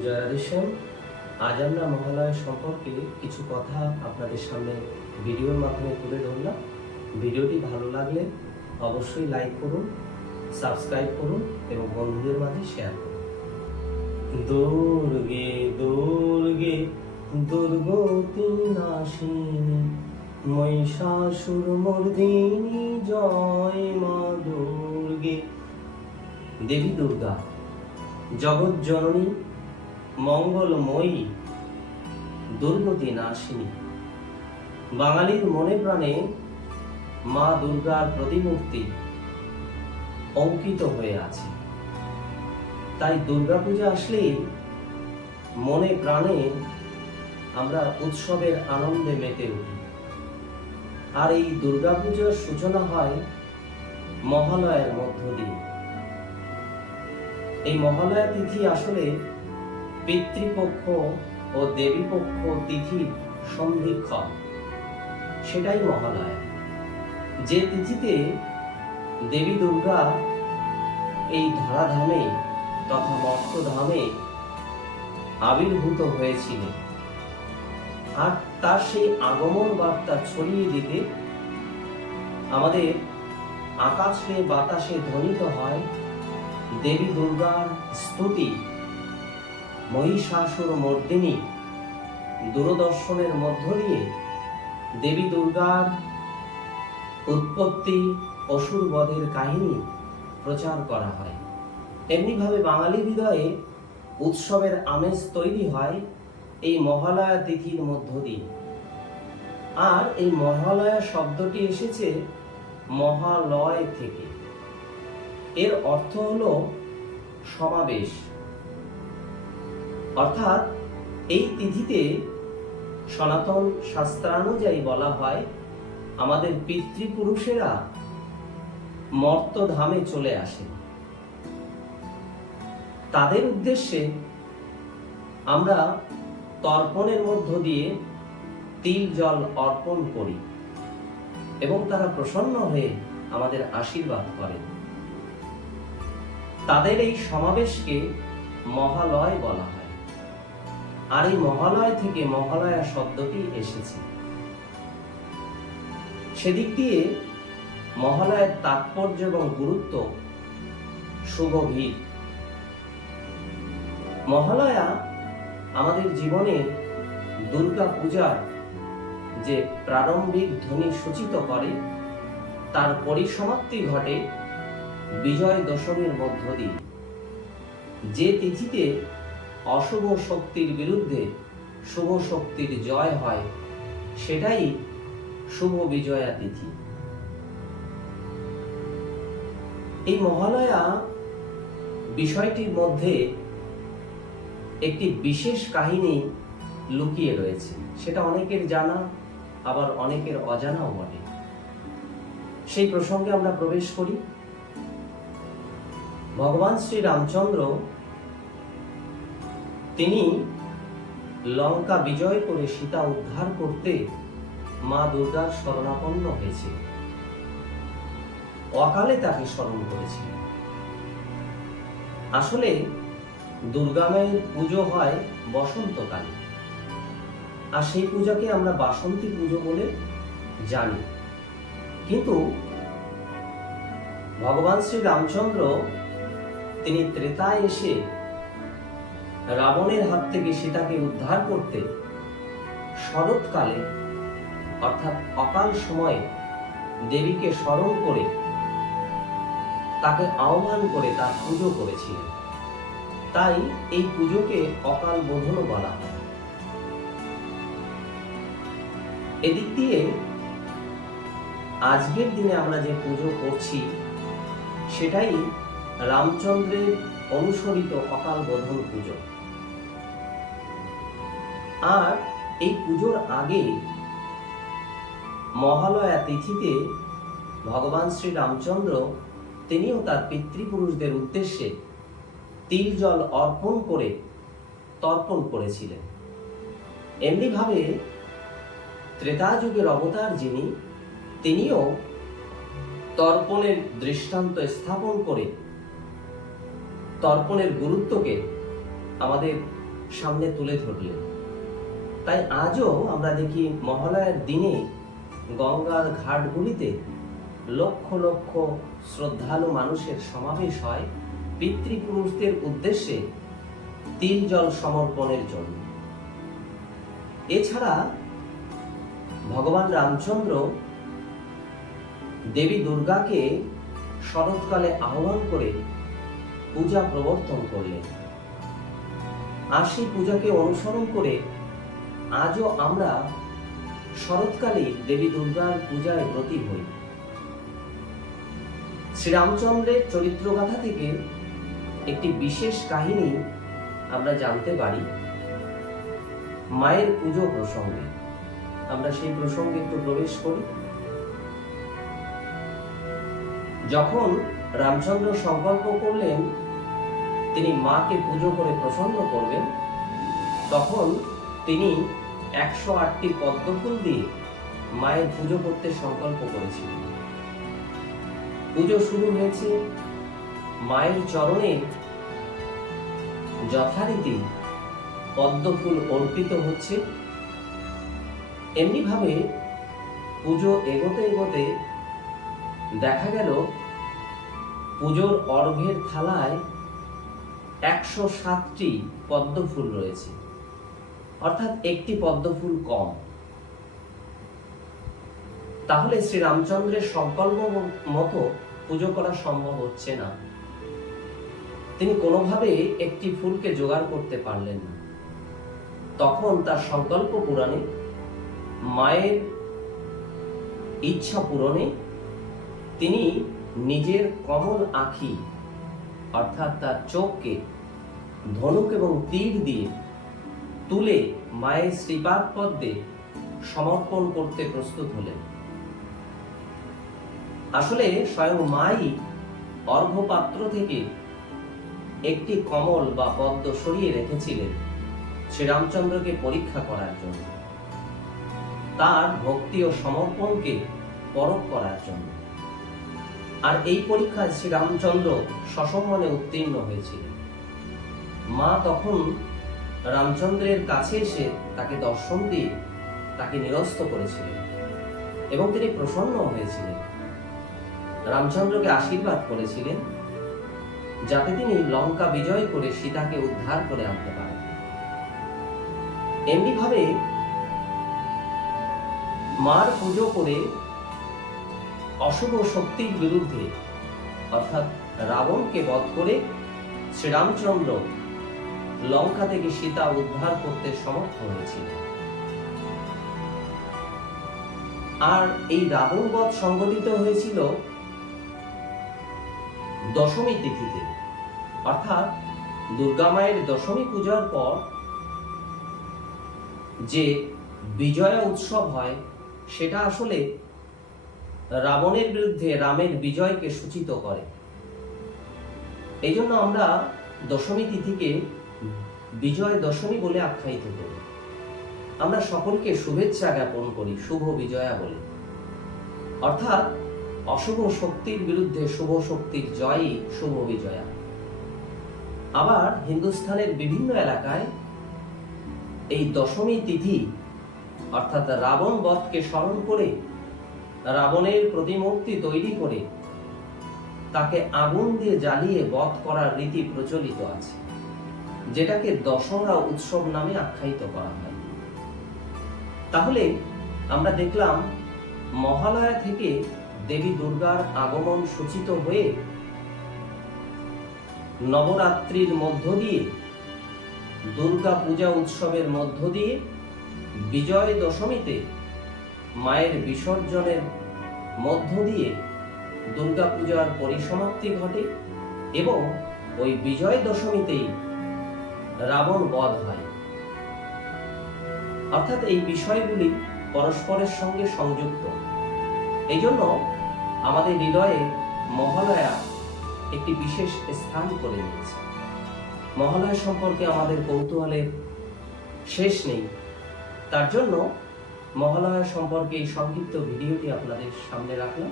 জয়ারিশন, আজ আমরা মহালয়া সম্পর্কে কিছু কথা আপনাদের সামনে ভিডিওর মাধ্যমে তুলে ধরলাম। ভিডিওটি ভালো লাগলে অবশ্যই লাইক করুন, সাবস্ক্রাইব করুন এবং বন্ধুদের মাঝে শেয়ার করুন। দুর্গে দুর্গে দুর্গতি নাশিনী মহিষাসুর মর্দিনী জয় মা দুর্গে। দেবী দুর্গা জগৎ জননী, মঙ্গলময়ী, দুর্গতি নাশিনী। বাঙালির মনে প্রাণে মা দুর্গার প্রতিমূর্তি অঙ্কিত হয়ে আছে। তাই দুর্গাপূজা আসলেই মনে প্রাণে আমরা উৎসবের আনন্দে মেতে উঠি। আর এই দুর্গাপূজার সূচনা হয় মহালয়ার মধ্য দিয়ে। এই মহালয়া তিথি আসলে পিতৃপক্ষ ও দেবীপক্ষ তিথির সন্ধিক্ষণ, সেটাই মহালয়া। যে তিথিতে দেবী দুর্গা এই ধরাধামে তথা মর্তধামে আবির্ভূত হয়েছিলেন, আর তার সেই আগমন বার্তা ছড়িয়ে দিতে আমাদের আকাশে বাতাসে ধ্বনিত হয় দেবী দুর্গার স্তুতি। মহিষাসুর মর্দিনী দূরদর্শনের মধ্য দিয়ে দেবী দুর্গার উৎপত্তি, অসুর বধের কাহিনী প্রচার করা হয়। এমনিভাবে বাঙালি হৃদয়ে উৎসবের আমেজ তৈরি হয় এই মহালয়া তিথির মধ্য দিয়ে। আর এই মহালয়া শব্দটি এসেছে মহালয় থেকে। এর অর্থ হলো সমাবেশ। অর্থাৎ এই তিথিতে সনাতন শাস্ত্রানুযায়ী বলা হয় আমাদের পিতৃপুরুষেরা মর্তধামে চলে আসে। তাদের উদ্দেশ্যে আমরা তর্পণের মধ্য দিয়ে তিল জল অর্পণ করি এবং তারা প্রসন্ন হয়ে আমাদের আশীর্বাদ করেন। তাদের এই সমাবেশকে মহালয় বলা হয়। আর এই মহালয় থেকে মহালয়া শব্দটি এসেছে। সেদিক দিয়ে মহালয়ের তাৎপর্য এবং গুরুত্ব সুগভীর। মহালয়া আমাদের জীবনে দুর্গা পূজার যে প্রারম্ভিক ধ্বনি সূচিত করে, তার পরিসমাপ্তি ঘটে বিজয় দশমীর মধ্য দিয়ে। যে তিথিতে অশুভ শক্তির বিরুদ্ধে শুভ শক্তির জয় হয়, সেটাই শুভ বিজয়া তিথি। এই মহালয়া বিষয়টির মধ্যে একটি বিশেষ কাহিনী লুকিয়ে রয়েছে। সেটা অনেকের জানা, আবার অনেকের অজানাও বটে। সেই প্রসঙ্গে আমরা প্রবেশ করি। ভগবান শ্রী রামচন্দ্র তিনি লঙ্কা বিজয় করে সীতা উদ্ধার করতে মা দুর্গার শরণাপন্ন হয়েছিল। অকালে তাকে স্মরণ করেছিলেন। আসলে দুর্গা মায়ের পুজো হয় বসন্তকালে, আর সেই পূজাকে আমরা বাসন্তী পুজো বলে জানি। কিন্তু ভগবান শ্রী রামচন্দ্র তিনি ত্রেতায় এসে রাবণের হাত থেকে সীতাকে উদ্ধার করতে শরৎকালে অর্থাৎ অকাল সময়ে দেবীকে স্মরণ করে তাকে আহ্বান করে তার পুজো করেছিলেন। তাই এই পুজোকে অকাল বোধনও বলা হয়। এদিক দিয়ে আজকের দিনে আমরা যে পুজো করছি, সেটাই রামচন্দ্রের অনুসরিত অকাল বোধন পুজো। আর এই পুজোর আগে মহালয়া তিথিতে ভগবান শ্রী রামচন্দ্র তিনিও তার পিতৃপুরুষদের উদ্দেশ্যে তিল জল অর্পণ করে তর্পণ করেছিলেন। এমনিভাবে ত্রেতা যুগের অবতার যিনি, তিনিও তর্পণের দৃষ্টান্ত স্থাপন করে তর্পণের গুরুত্বকে আমাদের সামনে তুলে ধরলেন। তাই আজও আমরা দেখি মহালয়ার দিনে গঙ্গার ঘাটগুলিতে লক্ষ লক্ষ শ্রদ্ধালু মানুষের সমাবেশ হয় পিতৃপুরুষদের উদ্দেশ্যে তিল জল সমর্পণের জন্য। এছাড়া ভগবান রামচন্দ্র দেবী দুর্গাকে শরৎকালে আহ্বান করে পূজা প্রবর্তন করলেন। আর সেই পূজাকে অনুসরণ করে আজও আমরা শরৎকালে দেবী দুর্গার পূজায় ব্রতী হই। শ্রীরামচন্দ্রের চরিত্রগাথা থেকে একটি বিশেষ কাহিনী আমরা জানতে পারি মায়ের পুজো প্রসঙ্গে। আমরা সেই প্রসঙ্গে একটু প্রবেশ করি। যখন রামচন্দ্র সংকল্প করলেন তিনি মাকে পুজো করে প্রসন্ন করবেন, তখন তিনি 108টি পদ্মফুল দিয়ে মায়ের পুজো করতে সংকল্প করেছিলেন। পুজো শুরু হয়েছে, মায়ের চরণে যথারীতি পদ্মফুল অর্পিত হচ্ছে। এমনি ভাবে পুজো এগোতে এগোতে দেখা গেল পুজোর অর্ঘ্যের থালায় 107টি পদ্মফুল রয়েছে, অর্থাৎ একটি পদ্মফুল কম। তাহলে শ্রীরামচন্দ্রের সংকল্প মতো পুজো করা সম্ভব হচ্ছে না। তিনি কোনোভাবে একটি ফুলকে জোগাড় করতে পারলেন না। তখন তার সংকল্প পূরণে, মায়ের ইচ্ছা পূরণে তিনি নিজের কমল আঁখি অর্থাৎ তার চোখকে ধনুক এবং তীর দিয়ে তুলে মায়ের শ্রীপাদ পদ্মে সমর্পণ করতে প্রস্তুত হলেন। আসলে স্বয়ং মাই অর্ঘ্যপাত্র থেকে একটি কমল বা পদ্ম সরিয়ে রেখেছিলেন শ্রীরামচন্দ্রকে পরীক্ষা করার জন্য, তার ভক্তি ও সমর্পণকে পরখ করার জন্য। আর এই পরীক্ষায় শ্রীরামচন্দ্র সসম্মানে উত্তীর্ণ হয়েছিলেন। মা তখন রামচন্দ্রের কাছে এসে তাকে দর্শন দিয়ে তাকে নিরস্ত করেছিলেন এবং তিনি প্রসন্ন হয়েছিলেন। রামচন্দ্রকে আশীর্বাদ করেছিলেন যাতে তিনি লঙ্কা বিজয় করে সীতাকে উদ্ধার করে আনতে পারেন। এমনি ভাবে মার পুজো করে অশুভ শক্তির বিরুদ্ধে অর্থাৎ রাবণকে বধ করে শ্রীরামচন্দ্র লঙ্কা থেকে সীতা উদ্ধার করতে সমর্থ হয়েছিলেন। আর এই রাবণ বধ সংঘটিত হয়েছিল দশমী তিথিতে, অর্থাৎ দুর্গা মায়ের দশমী পূজার পর যে বিজয়া উৎসব হয় সেটা আসলে রাবণের বিরুদ্ধে রামের বিজয়কে সূচিত করে। এই জন্য আমরা দশমী তিথিকে বিজয় দশমী বলে আখ্যায়িত করি। আমরা সকলকে শুভেচ্ছা জ্ঞাপন করি শুভ বিজয়া বলে, অর্থাৎ অশুভ শক্তির বিরুদ্ধে শুভ শক্তির জয়ই শুভ বিজয়া। আবার হিন্দুস্থানের বিভিন্ন এলাকায় এই দশমী তিথি অর্থাৎ রাবণ বধকে স্মরণ করে রাবণের প্রতিমূর্তি তৈরি করে তাকে আগুন দিয়ে জ্বালিয়ে বধ করার রীতি প্রচলিত আছে, যেটাকে দশহরা উৎসব নামে আখ্যায়িত করা হয়। তাহলে আমরা দেখলাম মহালয়া থেকে দেবী দুর্গার আগমন সূচিত হয়ে নবরাত্রির মধ্য দিয়ে, দুর্গা পূজা উৎসবের মধ্য দিয়ে বিজয় দশমীতে মায়ের বিসর্জনের মধ্য দিয়ে দুর্গা পূজার পরিসমাপ্তি ঘটে এবং ওই বিজয় দশমীতেই রাবণ বধ হয়। অর্থাৎ এই বিষয়গুলি পরস্পরের সঙ্গে সংযুক্ত। এই জন্য আমাদের হৃদয়ে মহালয়া একটি বিশেষ স্থান করে নিয়েছে। মহালয়া সম্পর্কে আমাদের কৌতূহলের শেষ নেই। তার জন্য মহালয়া সম্পর্কে এই সংক্ষিপ্ত ভিডিওটি আপনাদের সামনে রাখলাম।